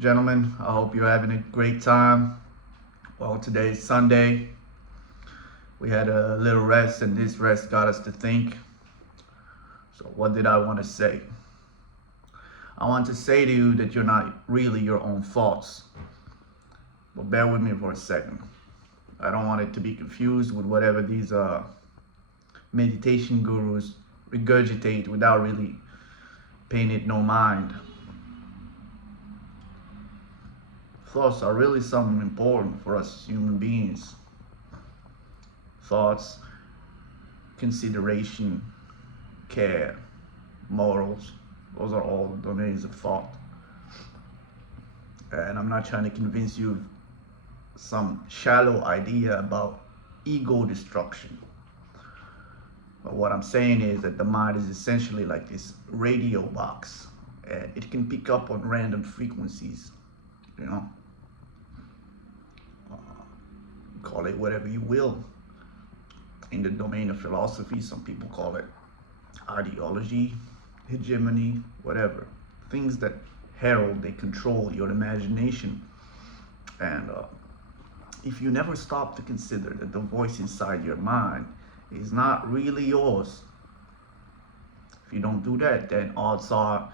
Gentlemen, I hope you're having a great time. Well, today is Sunday. We had a little rest, and this rest got us to think. So, what did I want to say? I want to say to you that you're not really your own thoughts. But bear with me for a second. I don't want it to be confused with whatever these meditation gurus regurgitate without really paying it no mind. Thoughts are really something important for us human beings. Thoughts, consideration, care, morals, those are all domains of thought. And I'm not trying to convince you of some shallow idea about ego destruction. But what I'm saying is that the mind is essentially like this radio box, and it can pick up on random frequencies, you know. Call it whatever you will. In the domain of philosophy, some people call it ideology, hegemony, whatever. Things that herald, they control your imagination. And if you never stop to consider that the voice inside your mind is not really yours, if you don't do that, then odds are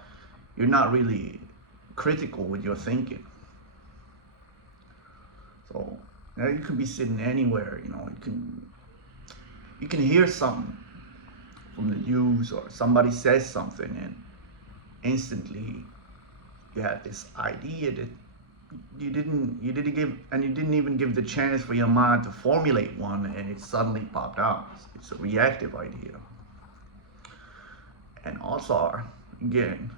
you're not really critical with your thinking. So now you can be sitting anywhere, you know, you can hear something from the news or somebody says something, and instantly you have this idea that you didn't even give the chance for your mind to formulate one, and it suddenly popped out. It's a reactive idea. And also, again,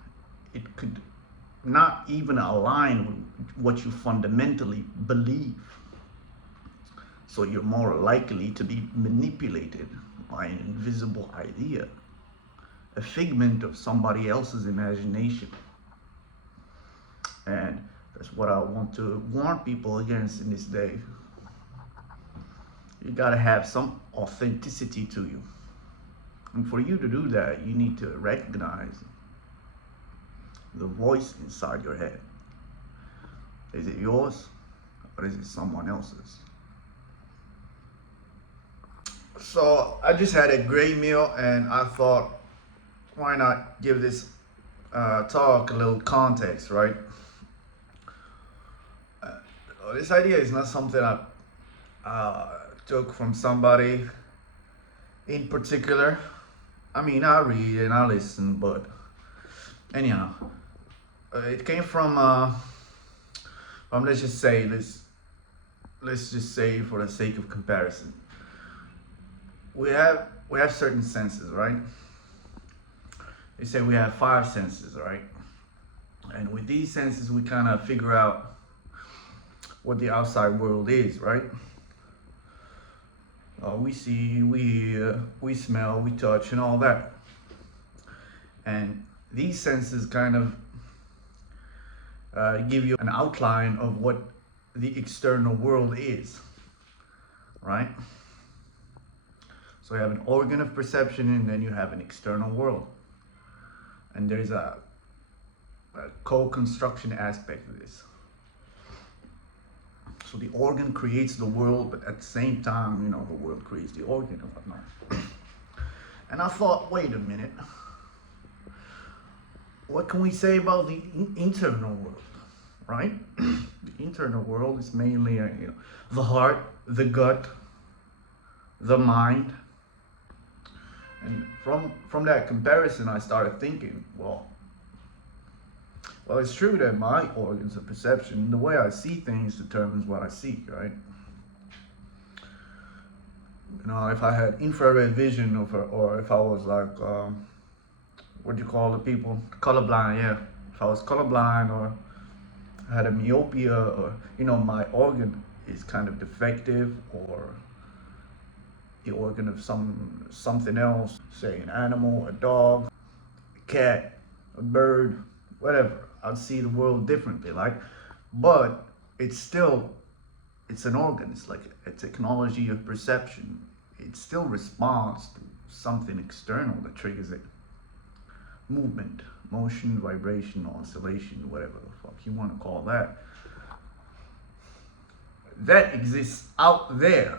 it could not even align with what you fundamentally believe. So you're more likely to be manipulated by an invisible idea, a figment of somebody else's imagination. And that's what I want to warn people against in this day. You gotta have some authenticity to you. And for you to do that, you need to recognize the voice inside your head. Is it yours or is it someone else's? So I just had a great meal, and I thought, why not give this talk a little context, right? This idea is not something I took from somebody in particular. I mean, I read and I listen, but anyhow, it came from let's just say for the sake of comparison, we have certain senses, right? They say we have 5 senses, right? And with these senses, we kind of figure out what the outside world is, right? We see, we hear, we smell, we touch, and all that. And these senses kind of give you an outline of what the external world is, right? So you have an organ of perception, and then you have an external world. And there's a co-construction aspect of this. So the organ creates the world, but at the same time, you know, the world creates the organ and whatnot. And I thought, wait a minute. What can we say about the internal world, right? The internal world is mainly the heart, the gut, the mind. And from that comparison, I started thinking, well, it's true that my organs of perception, the way I see things determines what I see, right? You know, if I had infrared vision, or if I was like, what do you call the people? Colorblind, yeah. If I was colorblind, or I had a myopia, or, you know, my organ is kind of defective, or the organ of something else, say an animal, a dog, a cat, a bird, whatever. I'd see the world differently, like, but it's an organ. It's like a technology of perception. It still responds to something external that triggers it. Movement, motion, vibration, oscillation, whatever the fuck you want to call that, that exists out there.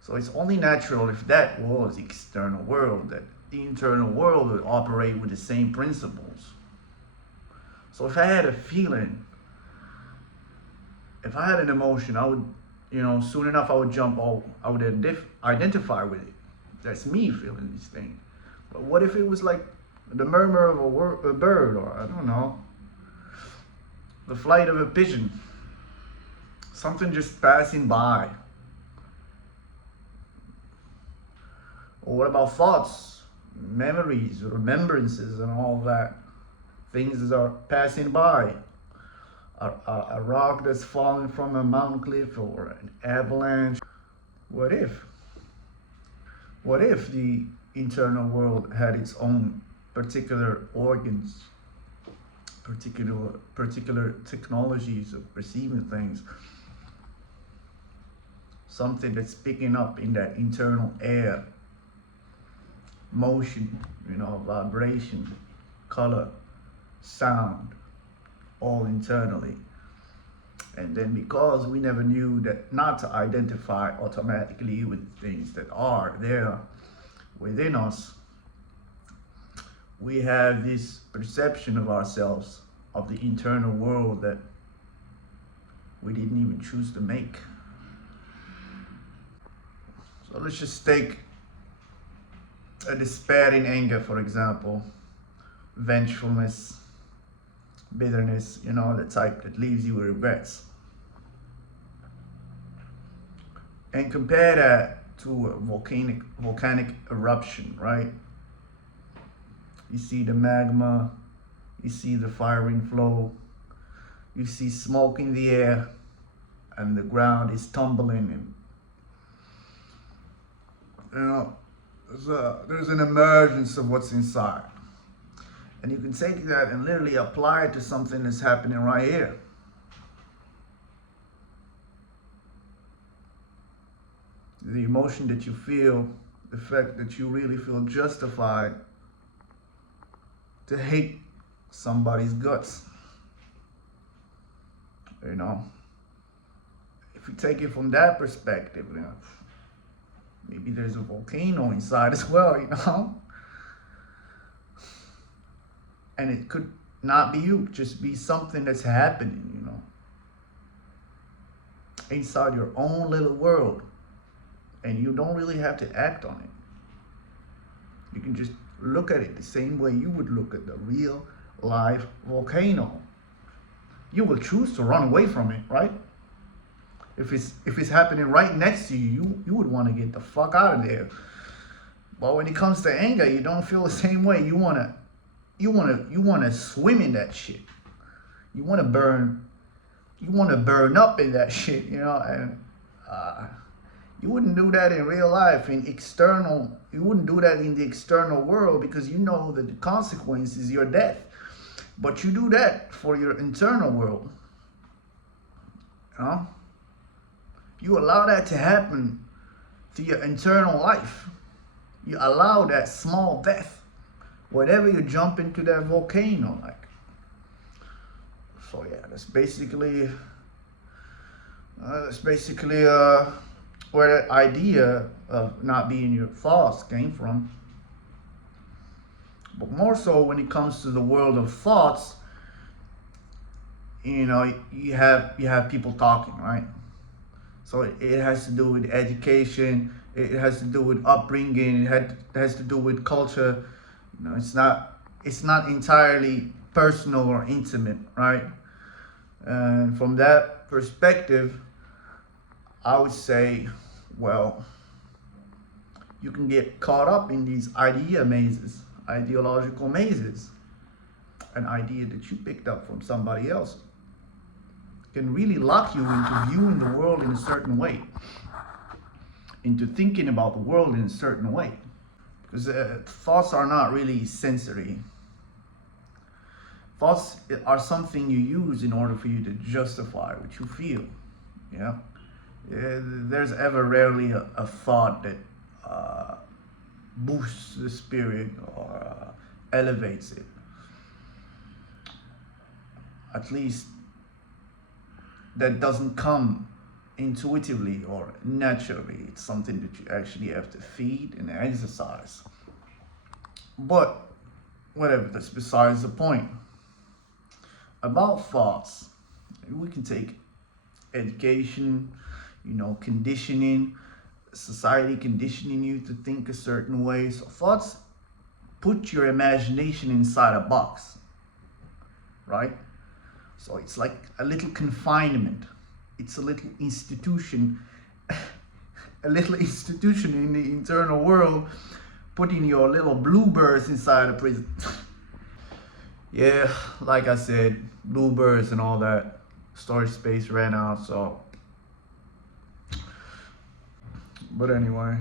So it's only natural if that was the external world, that the internal world would operate with the same principles. So if I had a feeling, if I had an emotion, I would, soon enough I would jump out, I would identify with it. That's me feeling these things. But what if it was like the murmur of a bird, or I don't know, the flight of a pigeon, something just passing by? Or what about thoughts, memories, remembrances, and all that? Things that are passing by. A rock that's fallen from a mountain cliff, or an avalanche. What if? What if the internal world had its own particular organs, particular technologies of perceiving things? Something that's picking up in that internal air, motion, vibration, color, sound, all internally. And then because we never knew that not to identify automatically with things that are there within us, we have this perception of ourselves, of the internal world, that we didn't even choose to make. So let's just take a despairing anger, for example, vengefulness, bitterness, the type that leaves you with regrets. And compare that to a volcanic eruption, right? You see the magma, you see the firing flow, you see smoke in the air, and the ground is tumbling, and there's an emergence of what's inside. And you can take that and literally apply it to something that's happening right here. The emotion that you feel, the fact that you really feel justified to hate somebody's guts. If you take it from that perspective, maybe there's a volcano inside as well, And it could not be you, just be something that's happening, inside your own little world. And you don't really have to act on it. You can just look at it the same way you would look at the real live volcano. You will choose to run away from it, right? If it's happening right next to you, you would want to get the fuck out of there. But when it comes to anger, you don't feel the same way. You wanna swim in that shit. You wanna burn up in that shit, and you wouldn't do that in real life, you wouldn't do that in the external world, because you know that the consequence is your death. But you do that for your internal world. You allow that to happen to your internal life. You allow that small death whenever you jump into that volcano, So yeah, that's basically where that idea of not being your thoughts came from. But more so when it comes to the world of thoughts, you have people talking, right? So it has to do with education, it has to do with upbringing, it has to do with culture. It's not entirely personal or intimate, right? And from that perspective, I would say, well, you can get caught up in these ideological mazes. An idea that you picked up from somebody else can really lock you into viewing the world in a certain way, into thinking about the world in a certain way. Because thoughts are not really sensory. Thoughts are something you use in order for you to justify what you feel. There's ever rarely a thought that boosts the spirit or elevates it. at least that doesn't come intuitively or naturally. It's something that you actually have to feed and exercise. But whatever, that's besides the point. About thoughts, we can take education, conditioning, society conditioning you to think a certain way. So thoughts put your imagination inside a box, right? So it's like a little confinement. It's a little institution, a little institution in the internal world, putting your little bluebirds inside a prison. Yeah, like I said, bluebirds and all that. Storage space ran out, so. But anyway,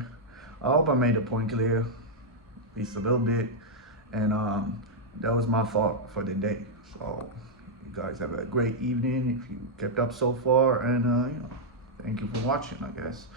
I hope I made the point clear, at least a little bit. And that was my thought for the day. So you guys have a great evening if you kept up so far, and thank you for watching, I guess.